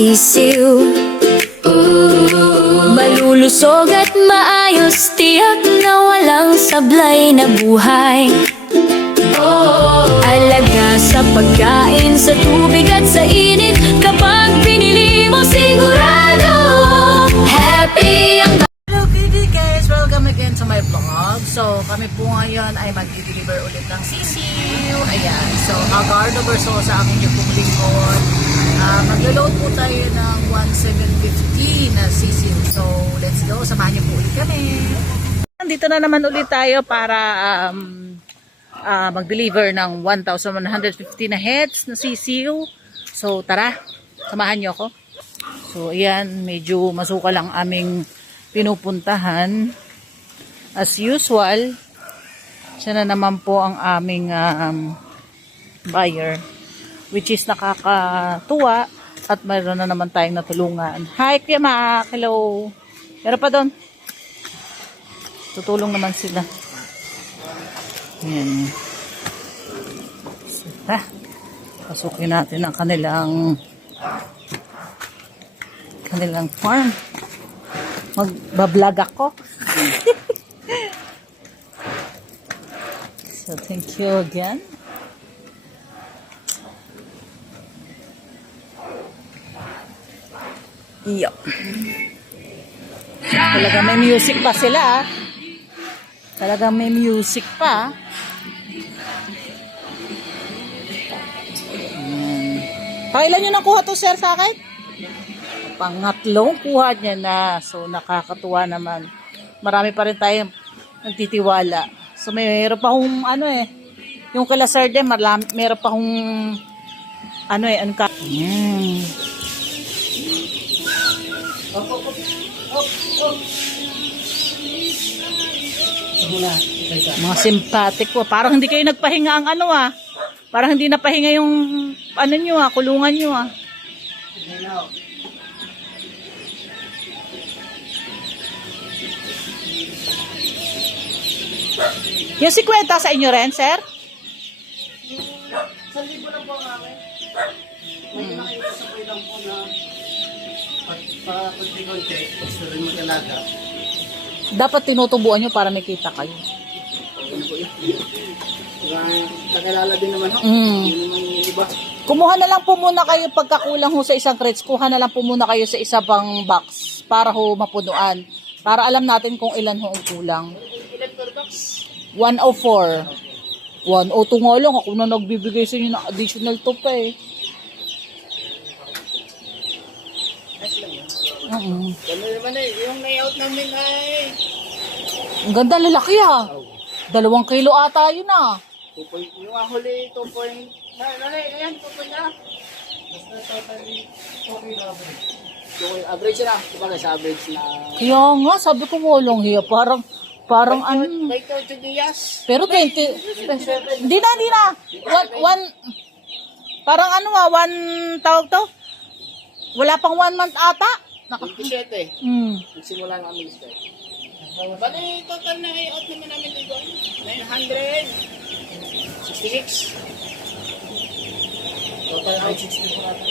sisiw. Malulusog at maayos, tiyak na walang sablay na buhay. Alaga sa pagkain, sa tubig at sa init, kapag pinili mo sigurado happy ang... Hello kitty guys! Welcome again to my vlog. So kami po ngayon ay mag-deliver ulit ng sisiw. Ayan. So Agardo Versosa ang inyong pong lingkod. Maglo-load po tayo ng 1,750 na sisiw. So let's go. Samahan niyo po ulit kami. Dito na naman ulit tayo para mag-deliver ng 1,150 na heads na sisiw. So tara, samahan niyo ako. So ayan, medyo masukal ang aming pinupuntahan. As usual, siya na naman po ang aming buyer, which is nakakatuwa at mayroon na naman tayong natulungan. Hi Kuya Mac, hello. Meron pa doon. Tutulong naman sila. Ayan. So, pasukin natin ang kanilang farm. Magbablog ako. So, thank you again. Iyo. Talagang may music pa sila. Talagang may music pa. Kailan nyo nakuha to, sir, sa akin? Pangatlong kuha niya na. So, nakakatuwa naman. Marami pa rin tayong nagtitiwala. So, mayroon pa kong, yung kala sir din, mayroon pa kong, mga simpatic po. Parang hindi kayo nagpahinga ang Parang hindi napahinga yung, kulungan nyo Yung 50 sa inyo rin, sir? 1,000 lang po ang akin. May nakikasabay lang po na pagpakunti-kunti, gusto rin mag-alaga. Dapat tinutubuan nyo para makita kayo. Ano po yun? Kakilala din naman ako. Hindi naman yung iba. Kumuha na lang po muna kayo pagkakulang ho sa isang crates. Kuha na lang po muna kayo sa isa pang box para ho mapunuan. Para alam natin kung ilan ho ang kulang. Ilan per box? 104. 102 nga lang. Ako na nagbibigay sa inyo ng additional to pa eh. Nice lang yun. Ganda naman eh. Yung layout namin ay... Ang ganda, lalaki 2 kilo ata yun 2 point, yung huli 2 point... Ayan, 2 point na. Basta totally okay na average. Yung average na. Diba sa average na... Kaya nga, sabi ko walang hiya. Parang May 30 días. Pero 20... Hindi na. Parang one tawag to? Wala pang 1 month ata. 27. Nagsimula na kami start. Bali, total na layout naman namin dito. 966. Total 960 po natin.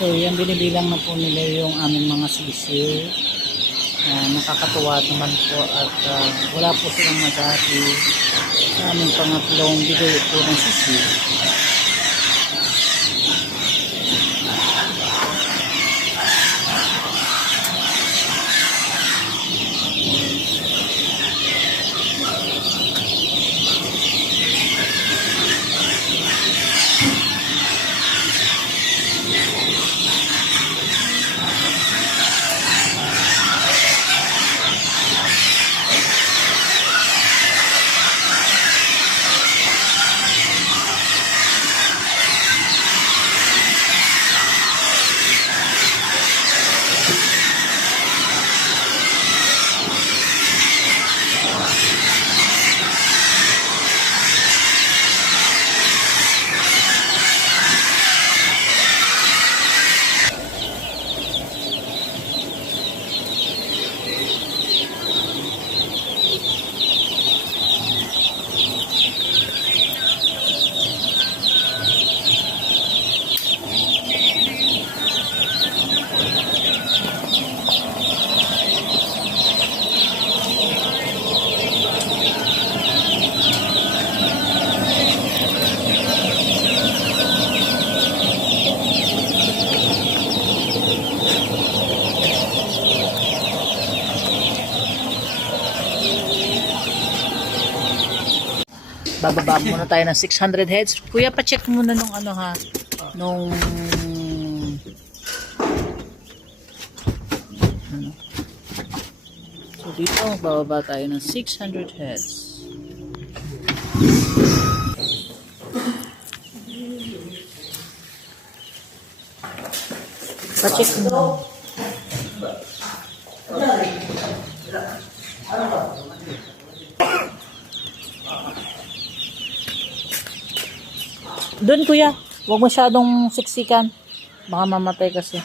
So, yan, binibilang na po nila yung aming mga sisiw. Nakakatuwa naman po at wala po silang madati sa aming pangatlong bigay po ng sisiw. Bababa muna tayo ng 600 heads. Kuya, pa-check muna nung ano ha. Nung... Ano? So dito, bababa tayo ng 600 heads. Pa-check muna. Doon kuya, huwag masyadong siksikan. Baka mamatay kasi.